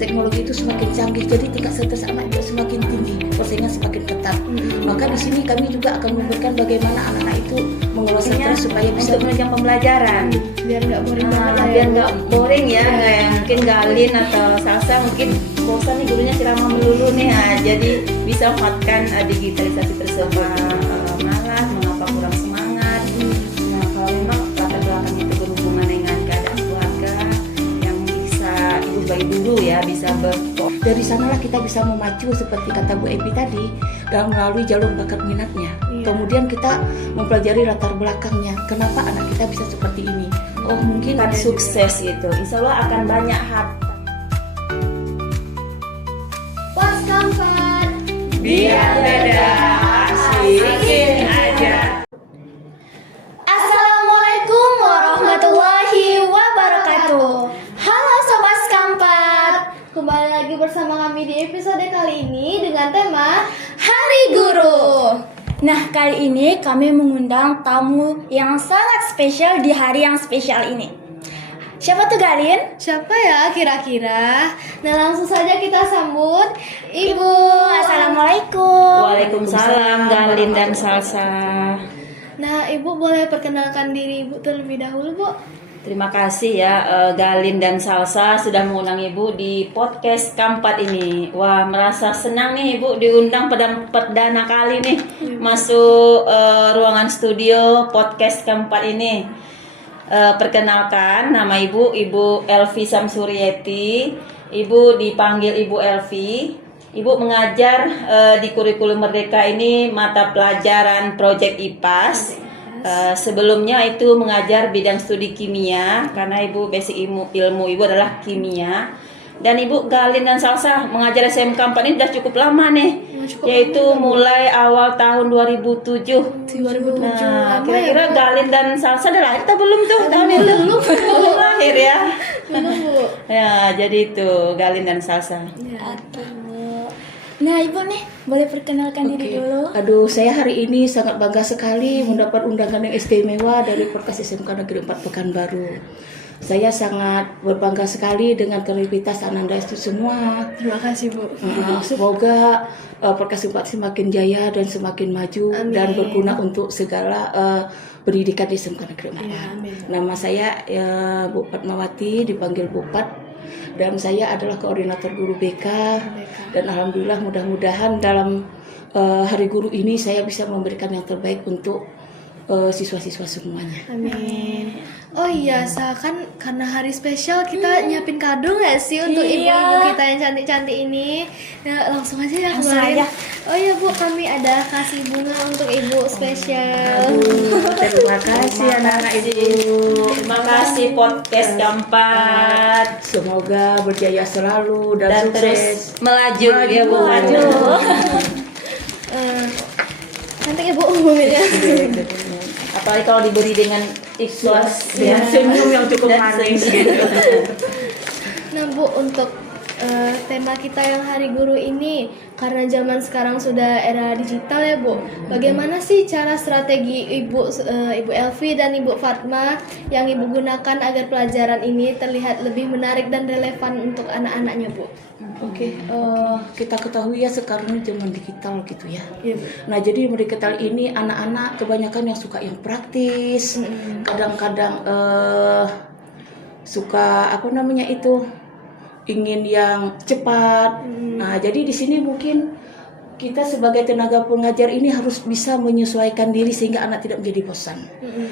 teknologi itu semakin canggih, jadi tingkat stres anak juga semakin tinggi, persaingan semakin ketat. Maka di sini kami juga akan memberikan bagaimana anak-anak itu mengelola stres supaya bisa untuk menunjang pembelajaran, biar nggak boring banget lah ya. biar nggak boring ya, kayak mungkin Galin atau Salsa mungkin bosan nih gurunya ceramah melulu nih, jadi bisa manfaatkan digitalisasi tersebut. Malas, mengapa kurang semangat? Nah, kalau memang latar belakang itu berhubungan dengan keadaan keluarga yang bisa ibu sebagai guru ya bisa dari sanalah kita bisa memacu seperti kata Bu Epi tadi dan melalui jalur bakat minatnya. Kemudian kita mempelajari latar belakangnya, kenapa anak kita bisa seperti ini. Oh mungkin kan sukses gitu, insya Allah akan banyak harta. Pas Kampat Biar beda, asikin aja. Assalamualaikum warahmatullahi wabarakatuh. Halo Sobat Kampat, kembali lagi bersama kami di episode kali ini dengan tema Hari Guru. Nah, kali ini kami mengundang tamu yang sangat spesial di hari yang spesial ini. Siapa tuh Galin? Siapa ya kira-kira? Nah, langsung saja kita sambut Ibu. Assalamualaikum. Waalaikumsalam Galin dan Salsa. Nah, Ibu boleh perkenalkan diri Ibu terlebih dahulu, Bu? Terima kasih ya Galin dan Salsa sudah mengundang Ibu di podcast Kampat ini. Wah, merasa senang nih Ibu diundang pada perdana kali nih masuk ruangan studio podcast Kampat ini. Perkenalkan nama Ibu Elvi Samsurieti. Ibu dipanggil Ibu Elvi. Ibu mengajar di kurikulum Merdeka ini mata pelajaran Project IPAS. Sebelumnya itu mengajar bidang studi kimia karena Ibu basic ilmu Ibu adalah kimia. Dan Ibu Galin dan Salsa mengajar SMK 4 ini sudah cukup lama nih, yaitu mulai awal tahun 2007. 2007. Nah, kira-kira Galin dan Salsa udah lahir atau belum tuh tahun itu? Belum lahir ya. Belum, Bu. Ya, jadi itu Galin dan Salsa. Nah, Ibu nih boleh perkenalkan diri dulu. Aduh, saya hari ini sangat bangga sekali mendapat undangan yang istimewa dari Perkas SMK Negeri 4 Pekanbaru. Saya sangat berbangga sekali dengan kreativitas Ananda itu semua. Terima kasih, Bu. Semoga Perkas 4 semakin jaya dan semakin maju. Amin. Dan berguna untuk segala pendidikan di SMK Negeri 4. Ya, amin. Nama saya Bu Fatmawati, dipanggil Bu Pat. Dan saya adalah koordinator guru BK. Dan alhamdulillah mudah-mudahan dalam Hari Guru ini saya bisa memberikan yang terbaik untuk siswa-siswa semuanya. Amin. Oh iya, kan karena hari spesial kita nyiapin kado nggak sih untuk ibu-ibu kita yang cantik-cantik ini? Nah, langsung aja ya kemarin. Oh iya Bu, kami ada kasih bunga untuk ibu spesial. Terima kasih anak-anak Ibu. Terima kasih podcast Kampat. Semoga berjaya selalu Dan dan, terus sukses. melaju ya Bu, maju. Cantik ya Bu mobilnya. Apalagi kalau diberi dengan ikhlas Ya, senyum yang cukup dan manis senyum. gitu. Nah Bu, untuk tema kita yang Hari Guru ini, karena zaman sekarang sudah era digital ya Bu, bagaimana sih cara strategi Ibu Elvi dan Ibu Fatma yang Ibu gunakan agar pelajaran ini terlihat lebih menarik dan relevan untuk anak-anaknya Bu? Oke, kita ketahui ya sekarang ini zaman digital gitu ya. Iya Bu. Nah jadi di digital ini anak-anak kebanyakan yang suka yang praktis, kadang-kadang suka ingin yang cepat. Nah jadi di sini mungkin kita sebagai tenaga pengajar ini harus bisa menyesuaikan diri sehingga anak tidak menjadi bosan.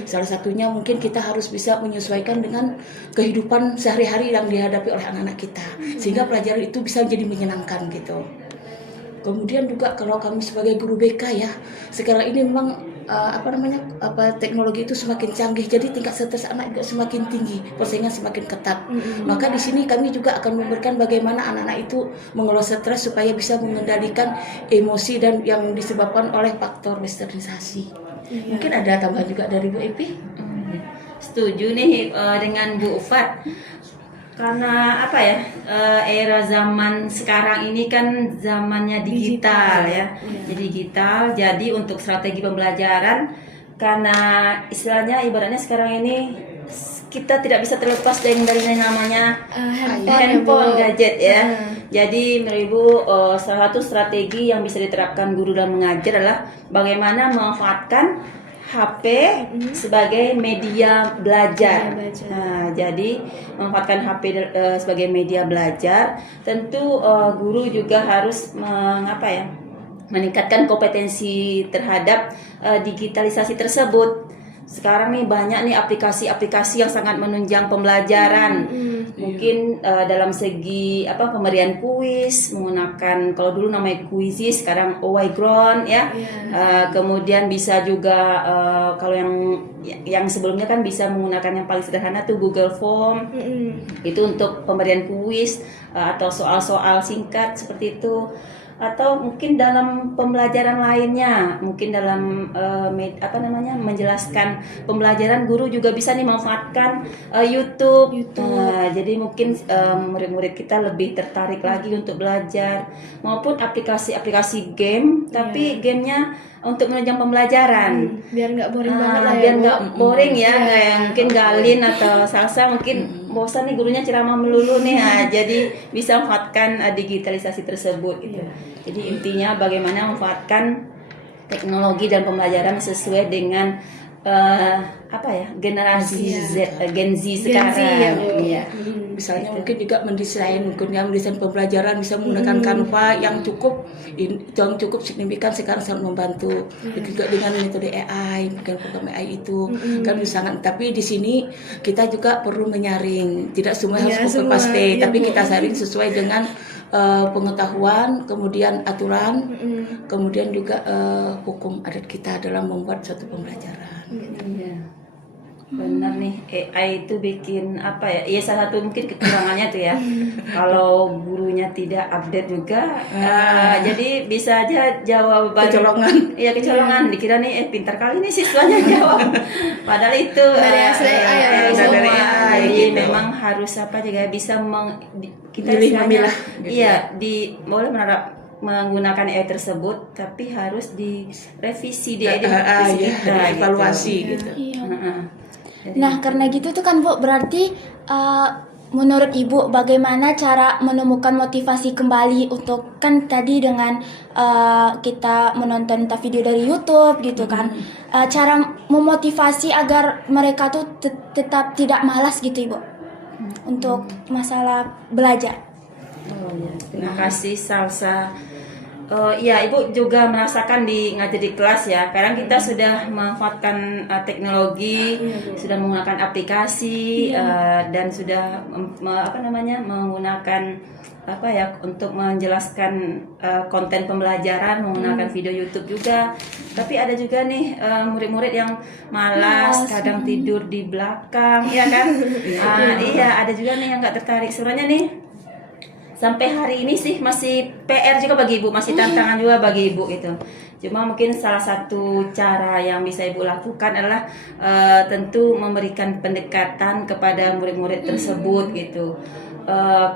Salah satunya mungkin kita harus bisa menyesuaikan dengan kehidupan sehari-hari yang dihadapi oleh anak-anak kita, sehingga pelajaran itu bisa menjadi menyenangkan gitu. Kemudian juga kalau kami sebagai guru BK ya, sekarang ini memang teknologi itu semakin canggih, jadi tingkat stres anak juga semakin tinggi, persaingan semakin ketat. Maka di sini kami juga akan memberikan bagaimana anak-anak itu mengelola stres supaya bisa mengendalikan emosi dan yang disebabkan oleh faktor westernisasi. Mungkin ada tambahan juga dari Bu Epi? Setuju nih dengan Bu Fat. Karena era zaman sekarang ini kan zamannya digital ya. Jadi digital, jadi untuk strategi pembelajaran, karena istilahnya ibaratnya sekarang ini kita tidak bisa terlepas dari namanya Bu. handphone gadget ya. Jadi menurut Ibu salah satu strategi yang bisa diterapkan guru dalam mengajar adalah bagaimana memanfaatkan HP sebagai media belajar. Nah, jadi memanfaatkan HP sebagai media belajar, tentu guru juga harus meningkatkan kompetensi terhadap digitalisasi tersebut. Sekarang nih banyak nih aplikasi-aplikasi yang sangat menunjang pembelajaran. Mungkin dalam segi pemberian kuis menggunakan, kalau dulu namanya Quizizz, sekarang Owyground ya. Kemudian bisa juga kalau yang sebelumnya kan bisa menggunakan yang paling sederhana tuh Google Form. Itu untuk pemberian kuis atau soal-soal singkat seperti itu. Atau mungkin dalam pembelajaran lainnya, mungkin dalam menjelaskan pembelajaran, guru juga bisa nih memanfaatkan YouTube. Jadi mungkin murid-murid kita lebih tertarik lagi untuk belajar, maupun aplikasi-aplikasi game, tapi gamenya untuk menunjang pembelajaran. Biar nggak boring banget lah ya, biar Bu. nggak boring ya, nggak yang mungkin Galin atau Salsa mungkin bosan nih gurunya ceramah melulu nih. Jadi bisa manfaatkan digitalisasi tersebut gitu. Jadi intinya bagaimana memanfaatkan teknologi dan pembelajaran sesuai dengan generasi Gen Z sekarang. ya, Bu. Iya. Misalnya mungkin juga mendesain pembelajaran bisa menggunakan Canva yang cukup signifikan, sekarang sangat membantu. Juga dengan metode AI, bukan program AI itu kan bisa sangat. Tapi di sini kita juga perlu menyaring, tidak semua harus copy paste, tapi kita saring sesuai dengan pengetahuan, kemudian aturan, kemudian juga hukum adat kita dalam membuat suatu pembelajaran. Iya. Benar nih, AI itu bikin ya salah satu mungkin kekurangannya tuh ya. Kalau gurunya tidak update juga, jadi bisa aja jawaban Kecolongan. Iya, kecolongan. Dikira nih pintar kali nih siswanya jawab. Padahal itu Dari asli AI ya, dari semua. AI. Jadi gitu. memang harus juga bisa kita Milih istilahnya, memilah, gitu. iya, boleh menggunakan AI tersebut, tapi harus direvisi, diedit evaluasi gitu. Nah, karena gitu tuh kan Bu, berarti menurut Ibu bagaimana cara menemukan motivasi kembali untuk, kan tadi dengan kita menonton entah video dari YouTube gitu kan, cara memotivasi agar mereka tuh tetap tidak malas gitu Ibu untuk masalah belajar. Terima kasih Salsa. Iya, Ibu juga merasakan ngajar di kelas ya. Sekarang kita sudah memanfaatkan teknologi, sudah menggunakan aplikasi dan sudah menggunakan untuk menjelaskan konten pembelajaran menggunakan video YouTube juga. Tapi ada juga nih murid-murid yang malas, kadang tidur di belakang, ya kan? Iya, ada juga nih yang nggak tertarik. Sebenarnya nih, sampai hari ini sih masih PR juga bagi Ibu, masih tantangan juga bagi Ibu gitu. Cuma mungkin salah satu cara yang bisa Ibu lakukan adalah tentu memberikan pendekatan kepada murid-murid tersebut gitu.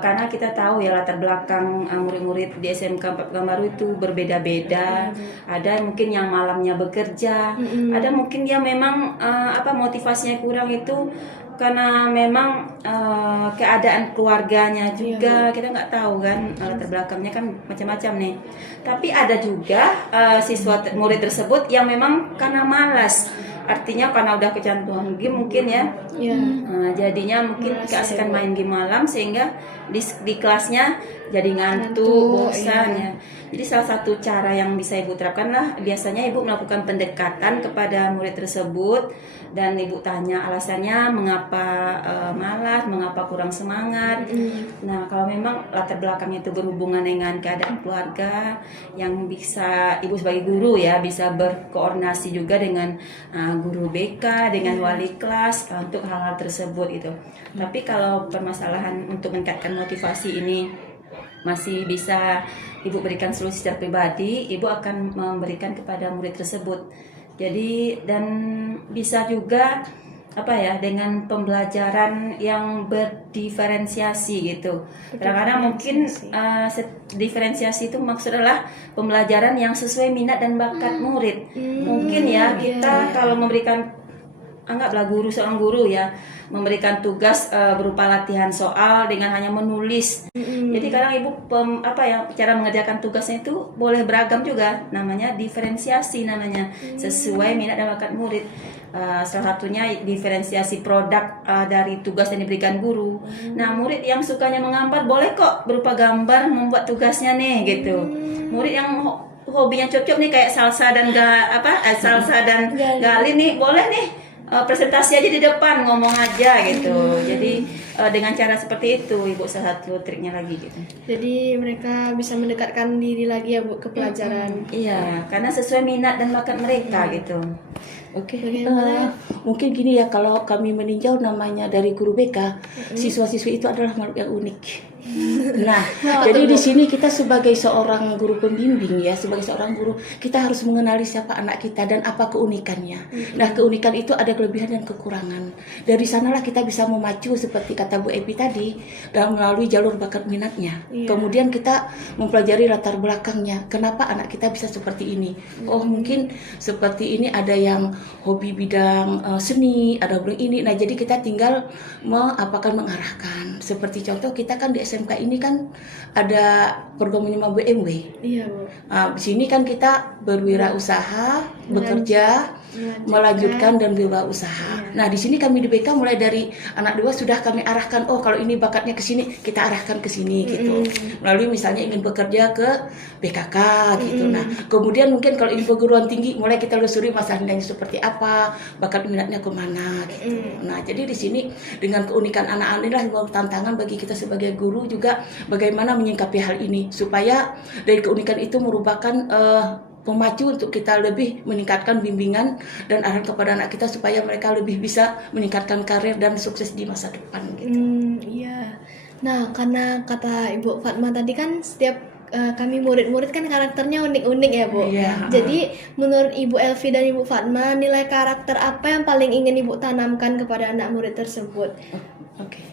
Karena kita tahu ya latar belakang murid-murid di SMK 4 Pekanbaru itu berbeda-beda. Ada mungkin yang malamnya bekerja, ada mungkin yang memang motivasinya kurang itu karena memang keadaan keluarganya juga, kita nggak tahu kan latar belakangnya kan macam-macam nih. Tapi ada juga murid tersebut yang memang karena malas, artinya karena udah kecanduan game mungkin ya. Jadinya mungkin keasikan main game malam sehingga di kelasnya jadi ngantuk, bosan ya. Jadi salah satu cara yang bisa Ibu terapkan lah, biasanya Ibu melakukan pendekatan kepada murid tersebut dan Ibu tanya alasannya mengapa malas, mengapa kurang semangat. Nah, kalau memang latar belakangnya itu berhubungan dengan keadaan keluarga, yang bisa Ibu sebagai guru ya bisa berkoordinasi juga dengan guru BK, dengan wali kelas untuk hal-hal tersebut itu. Tapi kalau permasalahan untuk meningkatkan motivasi ini masih bisa Ibu berikan solusi secara pribadi, Ibu akan memberikan kepada murid tersebut. Jadi dan bisa juga dengan pembelajaran yang berdiferensiasi gitu. Kadang-kadang mungkin diferensiasi itu maksud adalah pembelajaran yang sesuai minat dan bakat murid. Mungkin ya kita kalau memberikan anggaplah seorang guru ya, memberikan tugas berupa latihan soal dengan hanya menulis. Jadi kadang ibu cara mengerjakan tugasnya itu boleh beragam juga, namanya diferensiasi namanya, sesuai minat dan bakat murid. Salah satunya diferensiasi produk dari tugas yang diberikan guru. Nah, murid yang sukanya menggambar boleh kok berupa gambar membuat tugasnya nih gitu. Murid yang hobi yang cocok nih kayak salsa dan gali nih boleh nih presentasi aja di depan, ngomong aja gitu. Jadi dengan cara seperti itu ibu, salah satu triknya lagi gitu. Jadi mereka bisa mendekatkan diri lagi ya Bu ke pelajaran. Iya, karena sesuai minat dan bakat mereka gitu. Oke, mungkin gini ya, kalau kami meninjau namanya dari guru BK, siswa-siswi itu adalah makhluk yang unik. Nah, jadi di sini kita sebagai seorang guru pembimbing ya, sebagai seorang guru, kita harus mengenali siapa anak kita dan apa keunikannya. Nah, keunikan itu ada kelebihan dan kekurangan. Dari sanalah kita bisa memacu seperti kata Bu Epi tadi, dan melalui jalur bakat minatnya. Kemudian kita mempelajari latar belakangnya, kenapa anak kita bisa seperti ini. Oh, mungkin seperti ini ada yang hobi bidang seni, ada bidang ini. Nah, jadi kita tinggal mengarahkan. Seperti contoh kita kan di SMK ini kan ada program minimal BMW. Iya Bu. Di sini kan kita berwirausaha, bekerja, melanjutkan dan berwirausaha. Nah, di sini kami di BK mulai dari anak 2 sudah kami arahkan, oh kalau ini bakatnya ke sini, kita arahkan ke sini gitu. Melalui misalnya ingin bekerja ke BKK gitu. Nah, kemudian mungkin kalau ini perguruan tinggi, mulai kita lusuri masalah nilainya seperti apa, bakat minatnya kemana gitu. Nah, jadi di sini dengan keunikan anak-anak inilah tantangan bagi kita sebagai guru juga bagaimana menyikapi hal ini supaya dari keunikan itu merupakan pemacu untuk kita lebih meningkatkan bimbingan dan arahan kepada anak kita supaya mereka lebih bisa meningkatkan karir dan sukses di masa depan gitu. Iya. Nah, karena kata Ibu Fatma tadi kan setiap kami murid-murid kan karakternya unik-unik ya Bu. Iya. Jadi menurut Ibu Elvi dan Ibu Fatma, nilai karakter apa yang paling ingin Ibu tanamkan kepada anak murid tersebut? Oke.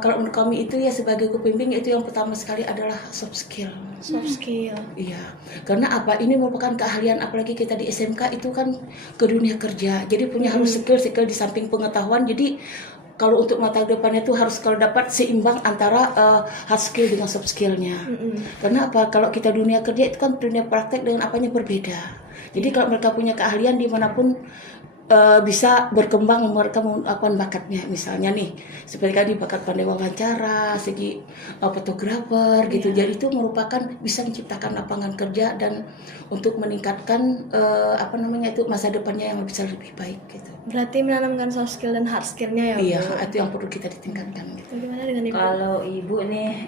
Kalau untuk kami itu ya sebagai pembimbing itu yang pertama sekali adalah soft skill. Soft skill. Iya, karena apa? Ini merupakan keahlian, apalagi kita di SMK itu kan ke dunia kerja. Jadi punya harus skill di samping pengetahuan. Jadi kalau untuk mata depannya itu harus kalau dapat seimbang antara hard skill dengan soft skillnya. Karena apa? Kalau kita dunia kerja itu kan dunia praktek dengan apanya berbeda. Jadi kalau mereka punya keahlian dimanapun bisa berkembang, mereka menggunakan bakatnya. Misalnya nih seperti tadi bakat pandai wawancara, segi fotografer gitu. Jadi itu merupakan bisa menciptakan lapangan kerja dan untuk meningkatkan masa depannya yang bisa lebih baik gitu. Berarti menanamkan soft skill dan hard skillnya ya Bu? Iya, itu yang perlu kita ditingkatkan gitu. Bagaimana dengan Ibu? Kalau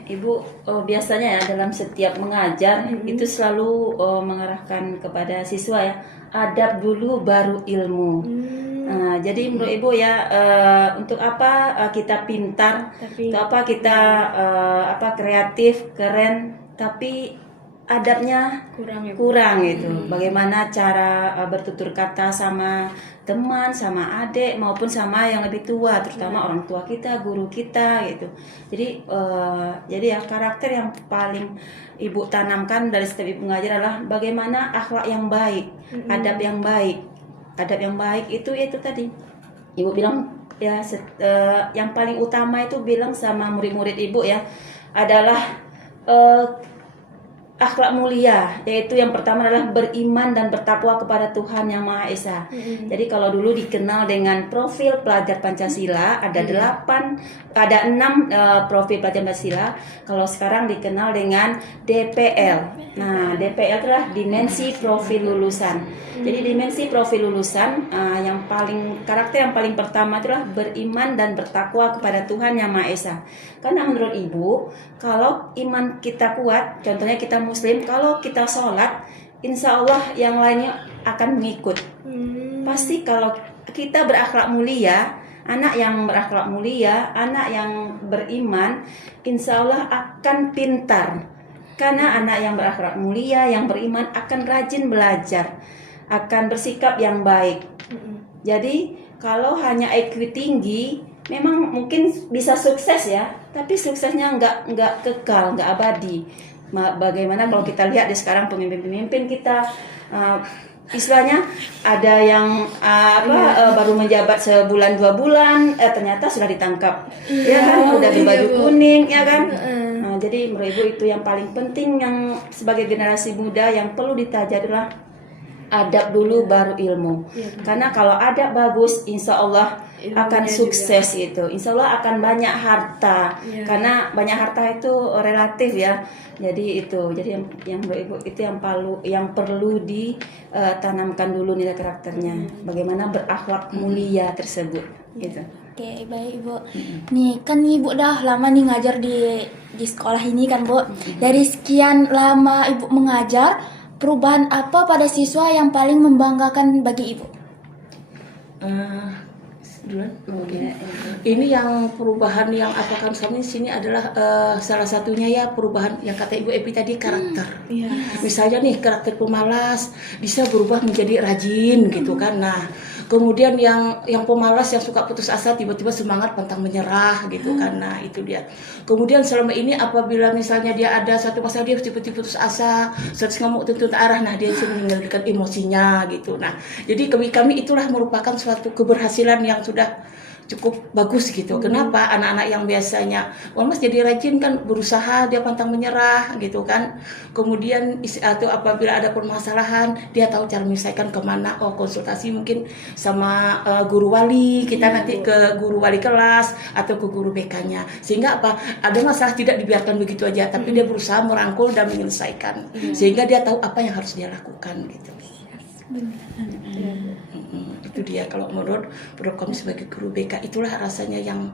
ibu biasanya ya dalam setiap mengajar itu selalu mengarahkan kepada siswa ya, adab dulu baru ilmu. Nah, jadi menurut ibu ya, untuk apa kita pintar, untuk apa kita kreatif, keren, tapi adabnya kurang gitu. Bagaimana cara bertutur kata sama teman, sama adik maupun sama yang lebih tua, terutama orang tua kita, guru kita gitu. Jadi ya karakter yang paling ibu tanamkan dari setiap ibu mengajar adalah bagaimana akhlak yang baik, adab yang baik. Adab yang baik itu tadi ibu bilang ya, yang paling utama itu bilang sama murid-murid ibu ya adalah akhlak mulia, yaitu yang pertama adalah beriman dan bertakwa kepada Tuhan Yang Maha Esa. Jadi kalau dulu dikenal dengan profil pelajar Pancasila, ada 6 profil pelajar Pancasila. Kalau sekarang dikenal dengan DPL. Nah, DPL adalah dimensi profil lulusan. Jadi dimensi profil lulusan karakter yang paling pertama adalah beriman dan bertakwa kepada Tuhan Yang Maha Esa. Karena menurut ibu, kalau iman kita kuat, contohnya kita Muslim, kalau kita sholat, insya Allah yang lainnya akan mengikut. Pasti kalau kita berakhlak mulia, anak yang berakhlak mulia, anak yang beriman, insya Allah akan pintar. Karena anak yang berakhlak mulia, yang beriman akan rajin belajar, akan bersikap yang baik. Jadi kalau hanya IQ tinggi, memang mungkin bisa sukses ya, tapi suksesnya nggak kekal, nggak abadi. Bagaimana kalau kita lihat di sekarang pemimpin-pemimpin kita istilahnya ada yang baru menjabat sebulan 2 bulan ternyata sudah ditangkap ya kan, udah berbaju kuning ya kan. Nah, jadi menurut Ibu itu yang paling penting yang sebagai generasi muda yang perlu ditaja adalah adab dulu baru ilmu. Karena kalau adab bagus, insya Allah akan sukses itu. Insya Allah akan banyak harta. Karena banyak harta itu relatif ya. Jadi itu, jadi yang Ibu itu yang perlu ditanamkan dulu nilai karakternya. Bagaimana berakhlak mulia tersebut. Gitu. Oke, baik Ibu. Nih kan Ibu dah lama nih ngajar di sekolah ini kan Bu. Dari sekian lama Ibu mengajar, perubahan apa pada siswa yang paling membanggakan bagi Ibu? Duluan? Oke. Ini yang perubahan yang apakan kami sini adalah salah satunya ya perubahan yang kata Ibu Epi tadi, karakter. Misalnya nih karakter pemalas bisa berubah menjadi rajin gitu kan. Nah, kemudian yang pemalas yang suka putus asa tiba-tiba semangat pantang menyerah gitu kan. Nah, itu dia. Kemudian selama ini apabila misalnya dia ada satu masalah dia tiba-tiba putus asa, terus ngamuk tuntut arah, nah dia bisa mengendalikan emosinya gitu. Nah, jadi kami itulah merupakan suatu keberhasilan yang sudah cukup bagus gitu. Kenapa? Anak-anak yang biasanya Mas jadi rajin kan, berusaha, dia pantang menyerah gitu kan. Kemudian atau apabila ada permasalahan dia tahu cara menyelesaikan kemana. Oh, konsultasi mungkin sama guru wali, kita nanti ke guru wali kelas atau ke guru BK-nya. Sehingga apa? Ada masalah tidak dibiarkan begitu aja, tapi dia berusaha merangkul dan menyelesaikan. Sehingga dia tahu apa yang harus dia lakukan gitu. Itu dia kalau menurut kami sebagai guru BK, itulah rasanya yang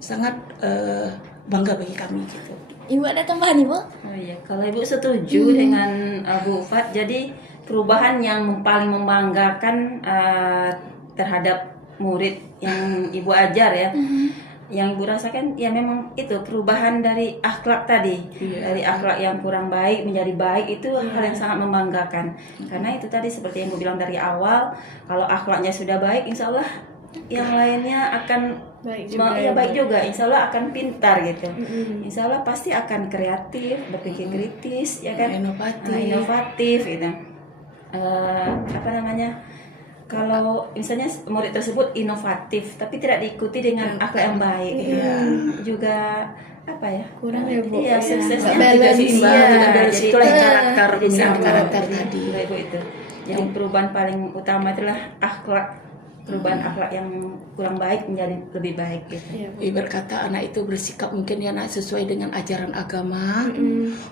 sangat bangga bagi kami gitu. Ibu ada tambahan Ibu? Oh iya, kalau Ibu setuju dengan Bu Fat, jadi perubahan yang paling membanggakan terhadap murid yang Ibu ajar ya. Yang Ibu rasakan ya memang itu perubahan dari akhlak tadi, dari akhlak yang kurang baik menjadi baik, itu hal yang sangat membanggakan. Karena itu tadi seperti yang Ibu bilang dari awal, kalau akhlaknya sudah baik, insya Allah yang lainnya akan baik juga, insya Allah akan pintar gitu. Insya Allah pasti akan kreatif, berpikir kritis, ya kan, inovatif gitu. Kalau misalnya murid tersebut inovatif tapi tidak diikuti dengan akhlak yang baik, juga apa ya? Kurang ya Bu. Iya, suksesnya tidak seimbang, tidak dari karakter tadi. Ibu itu. Yang perubahan paling utama adalah akhlak. Perubahan akhlak yang kurang baik menjadi lebih baik gitu. Ibarat kata anak itu bersikap mungkin ya sesuai dengan ajaran agama,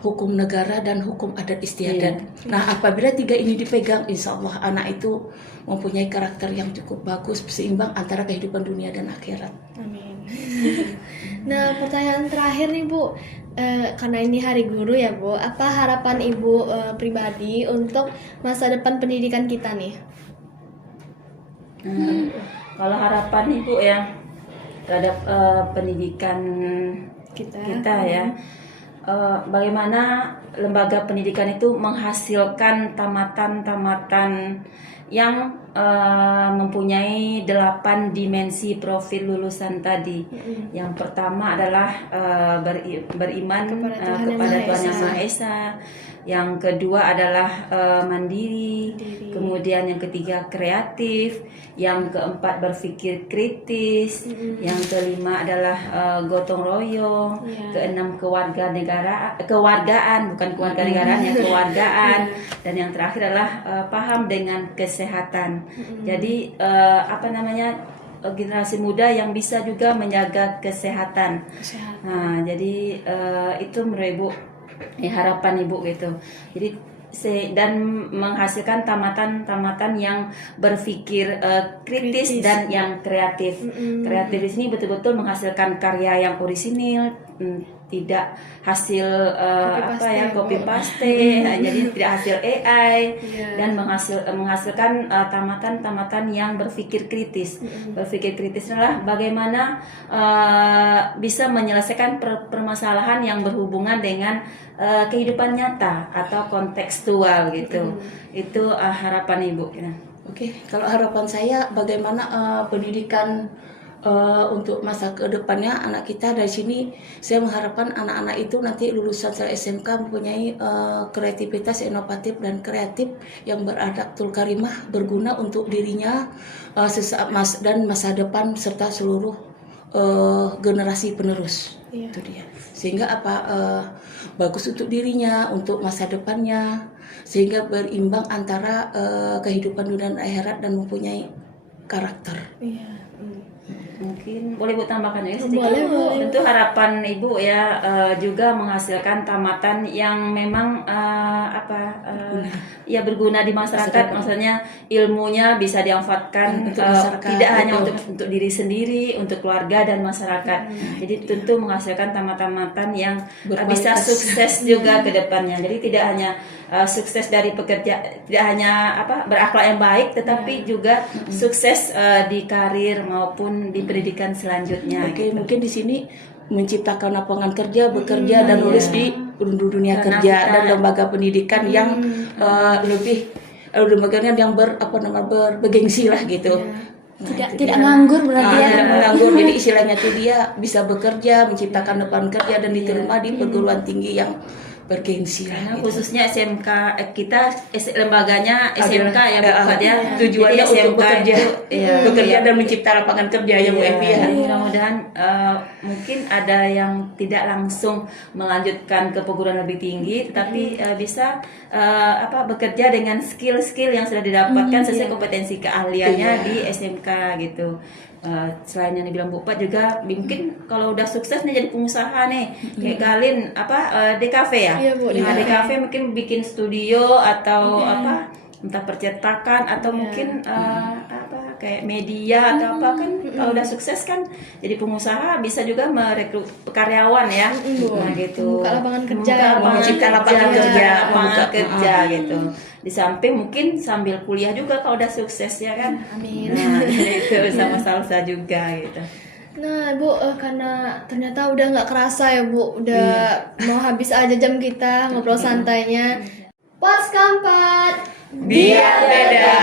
hukum negara dan hukum adat istiadat. Nah, apabila 3 ini dipegang, insya Allah anak itu mempunyai karakter yang cukup bagus, seimbang antara kehidupan dunia dan akhirat. Amin. Nah, pertanyaan terakhir nih Bu, karena ini Hari Guru ya Bu, apa harapan Ibu pribadi untuk masa depan pendidikan kita nih? Kalau harapan Ibu ya terhadap pendidikan kita ya, bagaimana lembaga pendidikan itu menghasilkan tamatan-tamatan yang mempunyai 8 dimensi profil lulusan tadi. Yang pertama adalah beriman kepada Tuhan Yang Maha Esa. Yang kedua adalah mandiri. Kemudian yang ketiga kreatif. Yang keempat berpikir kritis. Yang kelima adalah gotong royong. Keenam kewargaan, bukan kewarganegaraan, yang kewargaan. Dan yang terakhir adalah paham dengan kesehatan. Jadi generasi muda yang bisa juga menjaga kesehatan. Nah, jadi itu menurut Ibu harapan Ibu gitu. Jadi dan menghasilkan tamatan-tamatan yang berpikir kritis dan yang kreatif. Kreatif di sini betul-betul menghasilkan karya yang orisinil, tidak hasil copy paste, jadi tidak hasil AI, dan menghasilkan tamatan-tamatan yang berpikir kritis. Berpikir kritis adalah bagaimana bisa menyelesaikan permasalahan yang berhubungan dengan kehidupan nyata atau kontekstual gitu. Itu harapan Ibu. Oke, kalau harapan saya bagaimana pendidikan untuk masa ke depannya anak kita dari sini, saya mengharapkan anak-anak itu nanti lulusan SMK mempunyai kreativitas inovatif dan kreatif yang beradabtul karimah, berguna untuk dirinya dan masa depan serta seluruh generasi penerus. Itu dia. Sehingga bagus untuk dirinya, untuk masa depannya, sehingga berimbang antara kehidupan dunia dan akhirat dan mempunyai karakter. Mungkin boleh Bu tambahkan ya sedikit. Boleh. Tentu harapan Ibu ya juga menghasilkan tamatan yang memang ya berguna di masyarakat. Maksudnya ilmunya bisa dimanfaatkan untuk masyarakat, tidak hanya untuk diri sendiri, untuk keluarga dan masyarakat. Jadi tentu menghasilkan tamatan-tamatan yang bisa sukses juga ke depannya. Jadi tidak hanya sukses dari pekerja, tidak hanya berakhlak yang baik, tetapi juga sukses di karir maupun di pendidikan selanjutnya. Oke, mungkin di sini menciptakan lapangan kerja, bekerja dan nulis di dunia kerja dan lembaga pendidikan yang lembaga yang bergengsi lah gitu. Tidak nganggur berarti ya. Tidak menganggur. Jadi istilahnya tuh dia bisa bekerja, menciptakan lapangan kerja dan diterima di perguruan tinggi yang bergengsi Karena gitu. khususnya SMK kita lembaganya SMK ya bukan ya. Tujuannya Jadi untuk bekerja, bekerja dan mencipta lapangan kerja ya Bu Evi ya. Mudah-mudahan mungkin ada yang tidak langsung melanjutkan ke perguruan lebih tinggi, tetapi bisa bekerja dengan skill-skill yang sudah didapatkan sesuai kompetensi keahliannya di SMK gitu. Selain yang dibilang Bu Pat juga mungkin kalau udah sukses nih jadi pengusaha nih kayak Galin DKV ya. Iya, Bu, DKV mungkin bikin studio atau entah percetakan atau mungkin kayak media atau apa kan kalau udah sukses kan jadi pengusaha bisa juga merekrut karyawan ya. Nah gitu. Membuka lapangan kerja, mencipta lapangan kerja gitu. Di samping mungkin sambil kuliah juga kalau udah sukses ya kan. Amin. Nah, itu sama salsa juga gitu. Nah Bu, karena ternyata udah nggak kerasa ya Bu, udah mau habis aja jam kita ngobrol santainya. Pos Kampat Biar beda.